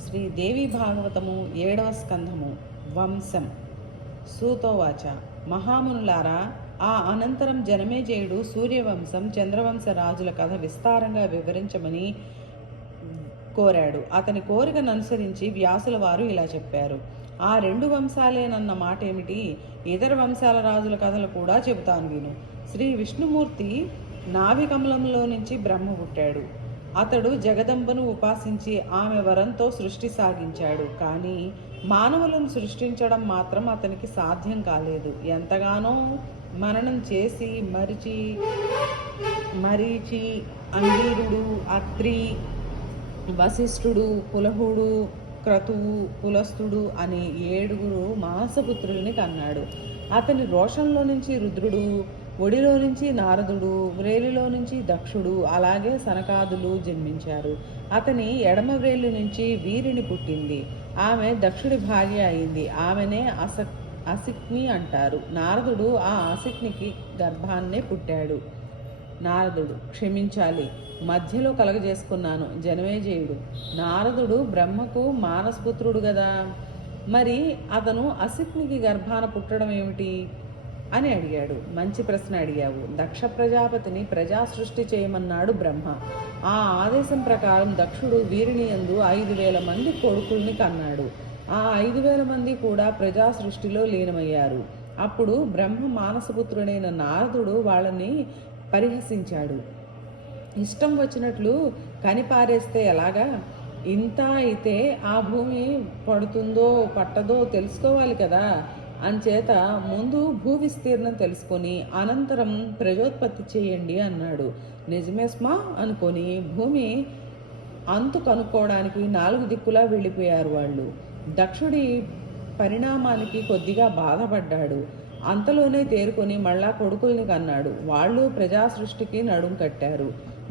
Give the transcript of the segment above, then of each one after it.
శ్రీదేవి భాగవతము 7వ స్కంధము వంశం. సూతోవాచ. మహామునులారా, ఆ అనంతరం జనమేజయుడు సూర్యవంశం చంద్రవంశ రాజుల కథ విస్తారంగా వివరించమని కోరాడు. అతని కోరికను అనుసరించి వ్యాసుల వారు ఇలా చెప్పారు. ఆ 2 వంశాలేనన్న మాట ఏమిటి? ఇతర వంశాల రాజుల కథలు కూడా చెబుతాను విను. శ్రీ విష్ణుమూర్తి నాభికమలంలో నుంచి బ్రహ్మ పుట్టాడు. అతడు జగదంబను ఉపాసించి ఆమె వరంతో సృష్టి సాగించాడు. కానీ మానవులను సృష్టించడం మాత్రం అతనికి సాధ్యం కాలేదు. ఎంతగానో మననం చేసి మరీచి, అంగీరుడు, అత్రి, వశిష్ఠుడు, పులహుడు, క్రతువు, పులస్తుడు అనే 7 మానసపుత్రుల్ని కన్నాడు. అతని రోషంలో నుంచి రుద్రుడు, ఒడిలో నుంచి నారదుడు, వ్రేలిలో నుంచి దక్షుడు, అలాగే సనకాదులు జన్మించారు. అతని ఎడమ వ్రేలి నుంచి వీరిని పుట్టింది. ఆమె దక్షుడి భార్య అయింది. ఆమెనే అసిక్ని అంటారు. నారదుడు ఆ అసిక్నికి గర్భాన్నే పుట్టాడు. నారదుడు: క్షమించాలి, మధ్యలో కలగజేసుకున్నాను. జనమేజయుడు: నారదుడు బ్రహ్మకు మానసపుత్రుడు గదా, మరి అతను అసిక్నికి గర్భాన పుట్టడం ఏమిటి అని అడిగాడు. మంచి ప్రశ్న అడిగావు. దక్ష ప్రజాపతిని ప్రజా సృష్టి చేయమన్నాడు బ్రహ్మ. ఆ ఆదేశం ప్రకారం దక్షుడు వీరిని యందు 5,000 మంది కొడుకుల్ని కన్నాడు. ఆ 5,000 మంది కూడా ప్రజా సృష్టిలో లీనమయ్యారు. అప్పుడు బ్రహ్మ మానసపుత్రుడైన నారదుడు వాళ్ళని పరిహసించాడు. ఇష్టం వచ్చినట్లు కనిపారేస్తే ఎలాగా? ఇంత అయితే ఆ భూమి పడుతుందో పట్టదో తెలుసుకోవాలి కదా. అంచేత ముందు భూ విస్తీర్ణం తెలుసుకొని అనంతరం ప్రజోత్పత్తి చేయండి అన్నాడు. నిజమేస్మా అనుకొని భూమి అంతు కనుక్కోవడానికి 4 దిక్కులా వెళ్ళిపోయారు వాళ్ళు. దక్షుడి పరిణామానికి కొద్దిగా బాధపడ్డాడు. అంతలోనే తేరుకొని మళ్ళా కొడుకుల్ని కన్నాడు. వాళ్ళు ప్రజా సృష్టికి నడుం కట్టారు.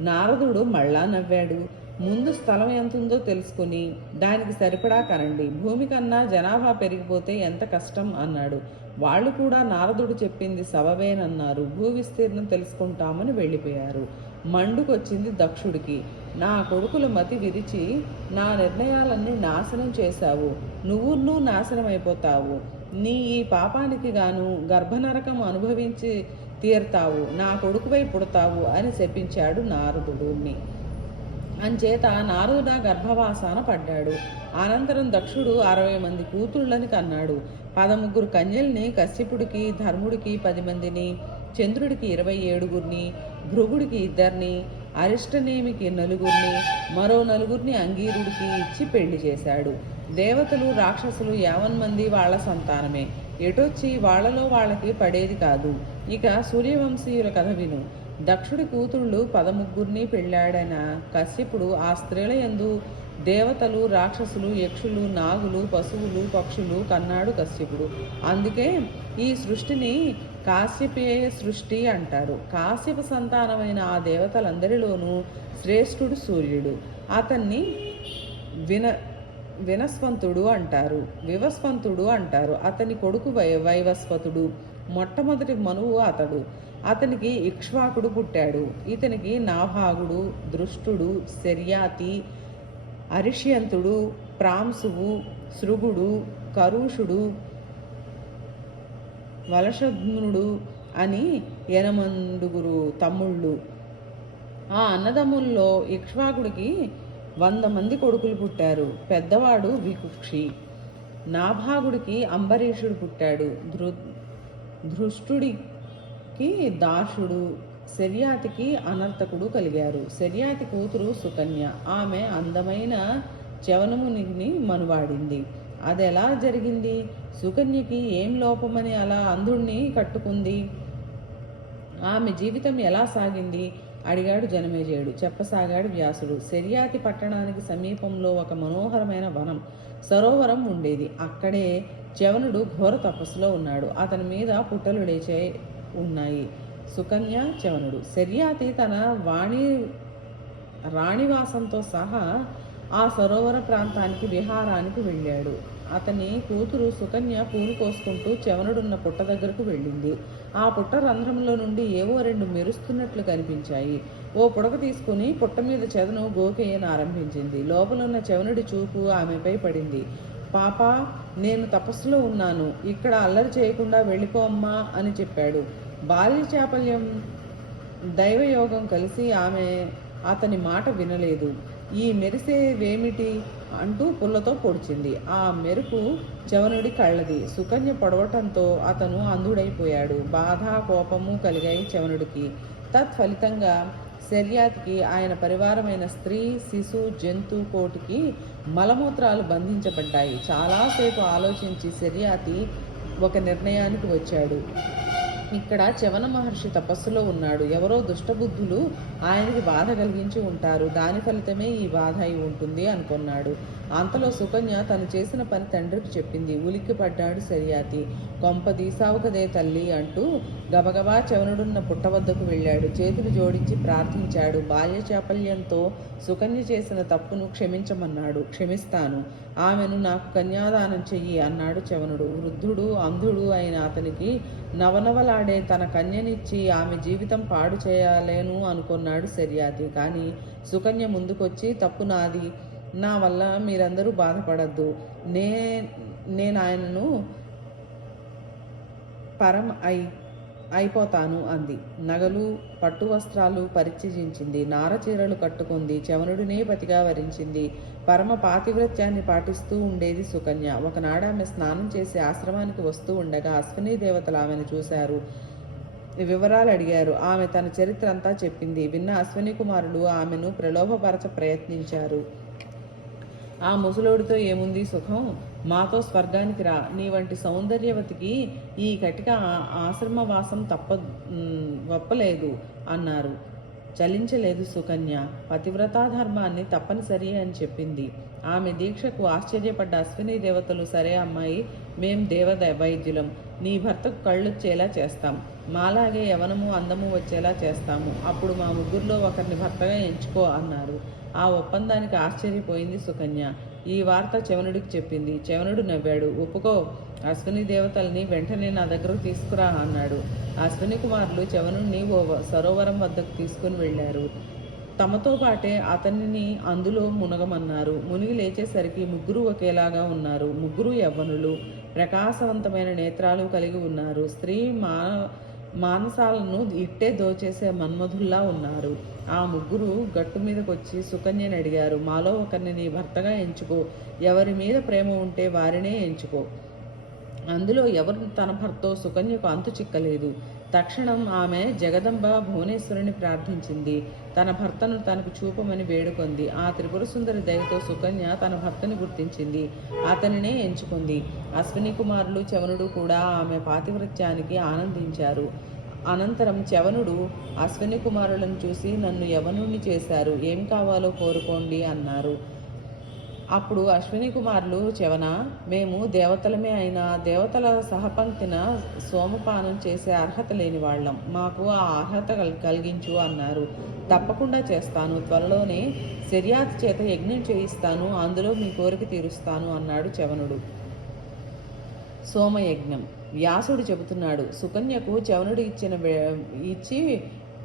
నారదుడు మళ్ళా నవ్వాడు. ముందు స్థలం ఎంతుందో తెలుసుకుని దానికి సరిపడా కనండి. భూమి కన్నా జనాభా పెరిగిపోతే ఎంత కష్టం అన్నాడు. వాళ్ళు కూడా నారదుడు చెప్పింది సబవేనన్నారు. భూ విస్తీర్ణం తెలుసుకుంటామని వెళ్ళిపోయారు. మండుకొచ్చింది దక్షుడికి. నా కొడుకుల మతి విరిచి నా నిర్ణయాలన్నీ నాశనం చేశావు. నువ్వు నాశనం అయిపోతావు. నీ ఈ పాపానికి గాను గర్భనరకం అనుభవించి తీరుతావు. నా కొడుకువై పుడతావు అని చెప్పించాడు నారదుడిని. అంచేత నారదుడ గర్భవాసాన పడ్డాడు. అనంతరం దక్షుడు 60 మంది కూతుళ్ళని కన్నాడు. 13 కన్యల్ని కశ్యపుడికి, ధర్ముడికి 10 మందిని, చంద్రుడికి 27 భృగుడికి 2, అరిష్టనేమికి 4, మరో 4 అంగీరుడికి ఇచ్చి పెళ్లి చేశాడు. దేవతలు, రాక్షసులు 50 మంది వాళ్ళ సంతానమే. ఎటొచ్చి వాళ్లలో వాళ్ళకి పడేది కాదు. ఇక సూర్యవంశీయుల కథ విను. దక్షుడి కూతుళ్ళు 13 పెళ్ళాడైన కశ్యపుడు ఆ స్త్రీల యందు దేవతలు, రాక్షసులు, యక్షులు, నాగులు, పశువులు, పక్షులు కన్నాడు కశ్యపుడు. అందుకే ఈ సృష్టిని కాశ్యపేయ సృష్టి అంటారు. కాశ్యప సంతానమైన ఆ దేవతలందరిలోనూ శ్రేష్ఠుడు సూర్యుడు. అతన్ని వినస్వంతుడు అంటారు. అతని కొడుకు వైవస్వతుడు. మొట్టమొదటి మనువు అతడు. అతనికి ఇక్ష్వాకుడు పుట్టాడు. ఇతనికి నాభాగుడు, దృష్టుడు, శర్యాతి, అరిష్యంతుడు, ప్రాంశువు, శృగుడు, కరుషుడు, వలషధ్నుడు అని 8 తమ్ముళ్ళు. ఆ అన్నదమ్ముల్లో ఇక్ష్వాకుడికి 100 మంది కొడుకులు పుట్టారు. పెద్దవాడు వికుక్షి. నాభాగుడికి అంబరీషుడు పుట్టాడు. ధృష్టుడికి దాషుడు, శర్యాతికి అనర్థకుడు కలిగారు. శర్యాతి కూతురు సుకన్య. ఆమె అందమైన చవనముని మనువాడింది. అదెలా జరిగింది? సుకన్యకి ఏం లోపమని అలా అంధుణ్ణి కట్టుకుంది? ఆమె జీవితం ఎలా సాగింది అడిగాడు జనమేజయుడు. చెప్పసాగాడు వ్యాసుడు. శర్యాతి పట్టణానికి సమీపంలో ఒక మనోహరమైన వనం, సరోవరం ఉండేది. అక్కడే చవనుడు ఘోర తపస్సులో ఉన్నాడు. అతని మీద పుట్టలు లేచే ఉన్నాయి. సుకన్య, చవనుడు. శర్యాతి తన రాణివాసంతో సహా ఆ సరోవర ప్రాంతానికి విహారానికి వెళ్ళాడు. అతని కూతురు సుకన్య పూలు కోసుకుంటూ చవనుడున్న పుట్ట దగ్గరకు వెళ్ళింది. ఆ పుట్ట రంధ్రంలో నుండి ఏవో 2 మెరుస్తున్నట్లు కనిపించాయి. ఓ పుడక తీసుకుని పుట్ట మీద చెదను గోకేయను ఆరంభించింది. లోపలున్న చవనుడి చూపు ఆమెపై పడింది. పాపా, నేను తపస్సులో ఉన్నాను, ఇక్కడ అల్లరి చేయకుండా వెళ్ళిపో అమ్మా అని చెప్పాడు. బాల్య చాపల్యం దైవయోగం కలిసి ఆమె అతని మాట వినలేదు. ఈ మెరిసేవేమిటి అంటూ పుల్లతో పొడిచింది. ఆ మెరుపు చవనుడి కళ్ళది. సుకన్య పొడవటంతో అతను అంధుడైపోయాడు. బాధ, కోపము కలిగాయి చవనుడికి. తత్ఫలితంగా శర్యాతికి ఆయన పరివారమైన స్త్రీ, శిశు, జంతు కోటికి మలమూత్రాలు బంధించబడ్డాయి. చాలాసేపు ఆలోచించి శర్యాతి ఒక నిర్ణయానికి వచ్చాడు. ఇక్కడ చవన మహర్షి తపస్సులో ఉన్నాడు. ఎవరో దుష్టబుద్ధులు ఆయనకి బాధ కలిగించి ఉంటారు. దాని ఫలితమే ఈ బాధ అయి ఉంటుంది అనుకున్నాడు. అంతలో సుకన్య తను చేసిన పని తండ్రికి చెప్పింది. ఉలిక్కిపడ్డాడు శర్యాతి. కొంప తీసావు కదే తల్లి అంటూ గబగబా చవనుడున్న పుట్ట వద్దకు వెళ్ళాడు. చేతులు జోడించి ప్రార్థించాడు. బాల్య చాపల్యంతో సుకన్య చేసిన తప్పును క్షమించమన్నాడు. క్షమిస్తాను, ఆమెను నాకు కన్యాదానం చెయ్యి అన్నాడు చవనుడు. వృద్ధుడు, అంధుడు అయిన అతనికి నవనవలాడే తన కన్యనిచ్చి ఆమె జీవితం పాడు చేయాలేను అనుకున్నాడు శర్యాతి. కానీ సుకన్య ముందుకొచ్చి, తప్పు నాది, నా వల్ల మీరందరూ బాధపడద్దు, నేను ఆయనను పరం అయిపోతాను అంది. నగలు, పట్టు వస్త్రాలు పరిత్యజించింది. నారచీరలు కట్టుకుంది. చవనుడినే పతిగా వరించింది. పరమ పాతివ్రత్యాన్ని పాటిస్తూ ఉండేది సుకన్య. ఒకనాడు ఆమె స్నానం చేసి ఆశ్రమానికి వస్తూ ఉండగా అశ్విని దేవతలు ఆమెను చూశారు. వివరాలు అడిగారు. ఆమె తన చరిత్ర అంతా చెప్పింది. విన్న అశ్విని కుమారులు ఆమెను ప్రలోభపరచ ప్రయత్నించారు. ఆ ముసలోడితో ఏముంది సుఖం, మాతో స్వర్గానికి రా, నీ వంటి సౌందర్యవతికి ఈ కటిక ఆశ్రమవాసం వప్పలేదు అన్నారు. చలించలేదు సుకన్య. పతివ్రతా ధర్మాన్ని తప్పనిసరి అని చెప్పింది. ఆమె దీక్షకు ఆశ్చర్యపడ్డ అశ్విని దేవతలు, సరే అమ్మాయి, మేం వైద్యులం, నీ భర్తకు కళ్ళొచ్చేలా చేస్తాం, మాలాగే యవనము అందము వచ్చేలా చేస్తాము, అప్పుడు మా ముగ్గురులో ఒకరిని భర్తగా ఎంచుకో అన్నారు. ఆ ఒప్పందానికి ఆశ్చర్యపోయింది సుకన్య. ఈ వార్త చవనుడికి చెప్పింది. చవనుడు నవ్వాడు. ఒప్పుకో, అశ్విని దేవతల్ని వెంటనే నా దగ్గరకు తీసుకురా అన్నాడు. అశ్విని కుమారులు చవనుడిని ఓ సరోవరం వద్దకు తీసుకుని వెళ్ళారు. తమతో పాటే అతనిని అందులో మునగమన్నారు. మునిగి లేచేసరికి ముగ్గురు ఒకేలాగా ఉన్నారు. ముగ్గురు యవ్వనులు, ప్రకాశవంతమైన నేత్రాలు కలిగి ఉన్నారు. స్త్రీ మానసాలను ఇట్టే దోచేసే మన్మధుల్లా ఉన్నారు. ఆ ముగ్గురు గట్టు మీదకొచ్చి సుకన్యని అడిగారు. మాలో ఒకరిని నీ భర్తగా ఎంచుకో, ఎవరి మీద ప్రేమ ఉంటే వారినే ఎంచుకో. అందులో ఎవరు తన భర్తో సుకన్యకు అంతు చిక్కలేదు. తక్షణం ఆమె జగదంబ భువనేశ్వరుని ప్రార్థించింది. తన భర్తను తనకు చూపమని వేడుకొంది. ఆ త్రిపుర సుందరి దయతో సుకన్య తన భర్తని గుర్తించింది. అతనినే ఎంచుకుంది. అశ్విని కుమారులు చవనుడు కూడా ఆమె పాతివ్రత్యానికి ఆనందించారు. అనంతరం చవనుడు అశ్విని కుమారులను చూసి, నన్ను యవనుణ్ణి చేశారు, ఏం కావాలో కోరుకోండి అన్నారు. అప్పుడు అశ్విని కుమారులు, చవన, మేము దేవతలమే అయినా దేవతల సహపంక్తిన సోమపానం చేసే అర్హత లేని వాళ్ళం, మాకు ఆ అర్హత కలిగించు అన్నారు. తప్పకుండా చేస్తాను, త్వరలోనే శర్యాతి చేత యజ్ఞం చేయిస్తాను, అందులో మీ కోరిక తీరుస్తాను అన్నాడు చవనుడు. సోమయజ్ఞం. వ్యాసుడు చెబుతున్నాడు, సుకన్యకు చవనుడు ఇచ్చి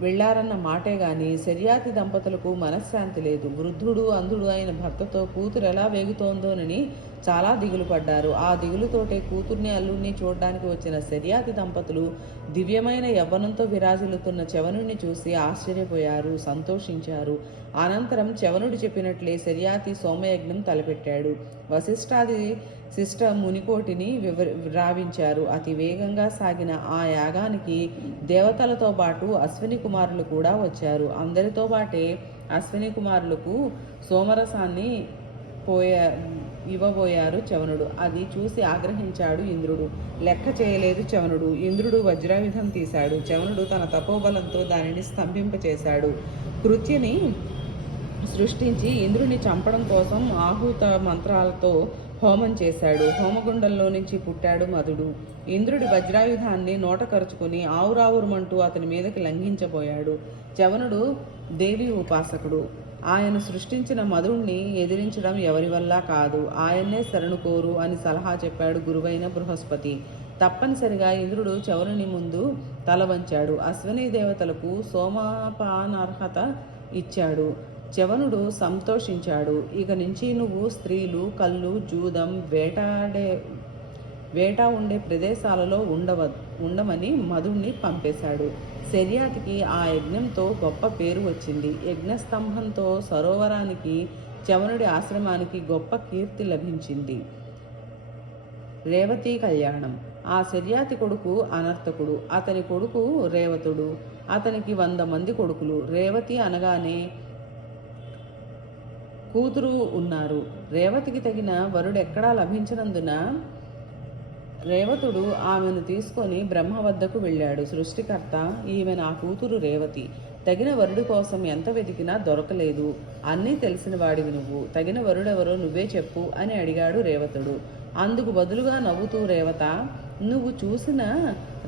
వెళ్ళారన్న మాటే గాని శర్యాతి దంపతులకు మనశ్శాంతి లేదు. వృద్ధుడు, అంధుడు అయిన భర్తతో కూతురు ఎలా వేగుతోందోనని చాలా దిగులు పడ్డారు. ఆ దిగులుతోటే కూతుర్ని, అల్లుడిని చూడడానికి వచ్చిన శర్యాతి దంపతులు దివ్యమైన యవ్వనంతో విరాజిల్లుతున్న చవనుడిని చూసి ఆశ్చర్యపోయారు, సంతోషించారు. అనంతరం చవనుడు చెప్పినట్లే శర్యాతి సోమయజ్ఞం తలపెట్టాడు. వశిష్ఠాది శిష్ట మునికోటిని రావించారు. అతి వేగంగా సాగిన ఆ యాగానికి దేవతలతో పాటు అశ్విని కుమారులు కూడా వచ్చారు. అందరితో పాటే అశ్విని కుమారులకు సోమరసాన్ని ఇవ్వబోయారు చవనుడు. అది చూసి ఆగ్రహించాడు ఇంద్రుడు. లెక్క చేయలేదు చవనుడు. ఇంద్రుడు వజ్రాయుధం తీశాడు. చవనుడు తన తపోబలంతో దానిని స్తంభింపచేశాడు. కృత్యని సృష్టించి ఇంద్రుని చంపడం కోసం ఆహుత మంత్రాలతో హోమం చేశాడు. హోమగుండంలో నుంచి పుట్టాడు మధుడు. ఇంద్రుడి వజ్రాయుధాన్ని నోట కరుచుకుని ఆవురావురుమంటూ అతని మీదకి లంఘించబోయాడు. చవనుడు దేవి ఉపాసకుడు. ఆయన సృష్టించిన మధుణ్ణి ఎదిరించడం ఎవరి వల్ల కాదు, ఆయన్నే శరణు కోరు అని సలహా చెప్పాడు గురువైన బృహస్పతి. తప్పనిసరిగా ఇంద్రుడు చవరుని ముందు తల వంచాడు. అశ్విని దేవతలకు సోమపానార్హత ఇచ్చాడు. చవనుడు సంతోషించాడు. ఇక నుంచి నువ్వు స్త్రీలు, కళ్ళు, జూదం, వేట ఉండే ప్రదేశాలలో ఉండమని మధుణ్ణి పంపేశాడు. శర్యాతికి ఆ యజ్ఞంతో గొప్ప పేరు వచ్చింది. యజ్ఞస్తంభంతో సరోవరానికి, చవనుడి ఆశ్రమానికి గొప్ప కీర్తి లభించింది. రేవతి కళ్యాణం. ఆ శర్యాతి కొడుకు అనర్థకుడు, అతని కొడుకు రేవతుడు. అతనికి 100 మంది కొడుకులు. రేవతి అనగానే కూతురు ఉన్నారు. రేవతికి తగిన వరుడెక్కడా లభించినందున రేవతుడు ఆమెను తీసుకొని బ్రహ్మ వద్దకు వెళ్ళాడు. సృష్టికర్త, ఈమె నా కూతురు రేవతి. తగిన వరుడి కోసం ఎంత వెతికినా దొరకలేదు. అన్నీ తెలిసిన వాడివి నువ్వు. తగిన వరుడెవరో నువ్వే చెప్పు అని అడిగాడు రేవతుడు. అందుకు బదులుగా నవ్వుతూ రేవత, నువ్వు చూసిన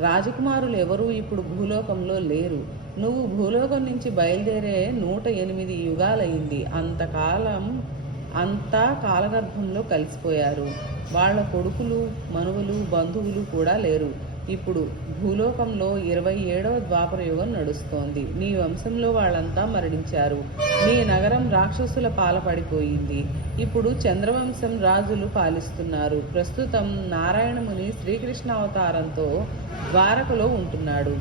రాజకుమారులు ఎవరూ ఇప్పుడు భూలోకంలో లేరు. నువ్వు భూలోకం నుంచి బయలుదేరే 108 యుగాలయ్యింది. అంతా కాలగర్భంలో కలిసిపోయారు. వాళ్ళ కొడుకులు, మనువులు, బంధువులు కూడా లేరు. ఇప్పుడు భూలోకంలో 27వ ద్వాపర యుగం నడుస్తోంది. నీ వంశంలో వాళ్ళంతా మరణించారు. నీ నగరం రాక్షసుల పాలపడిపోయింది. ఇప్పుడు చంద్రవంశం రాజులు పాలిస్తున్నారు. ప్రస్తుతం నారాయణముని శ్రీకృష్ణ అవతారంతో ద్వారకలో ఉంటున్నాడు.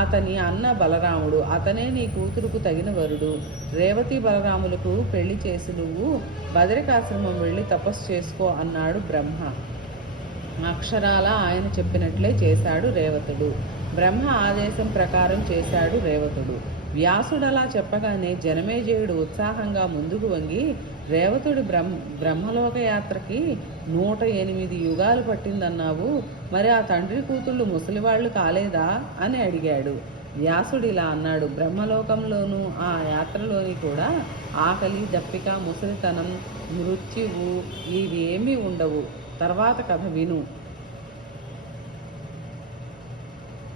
అతని అన్న బలరాముడు. అతనే నీ కూతురుకు తగిన వరుడు. రేవతి బలరాములకు పెళ్లి చేసి నువ్వు బదరికాశ్రమం వెళ్ళి తపస్సు చేసుకో అన్నాడు బ్రహ్మ. అక్షరాల ఆయన చెప్పినట్లే చేశాడు రేవతుడు. బ్రహ్మ ఆదేశం ప్రకారం చేశాడు రేవతుడు. వ్యాసుడలా చెప్పగానే జనమేజయుడు ఉత్సాహంగా ముందుకు వంగి, రేవతుడి బ్రహ్మలోక యాత్రకి 108 యుగాలు పట్టిందన్నావు, మరి ఆ తండ్రి కూతుళ్ళు ముసలివాళ్లు కాలేదా అని అడిగాడు. వ్యాసుడిలా అన్నాడు, బ్రహ్మలోకంలోనూ ఆ యాత్రలోని కూడా ఆకలి, దప్పిక, ముసలితనం, మృత్యువు ఇవేమీ ఉండవు. తర్వాత కథ విను.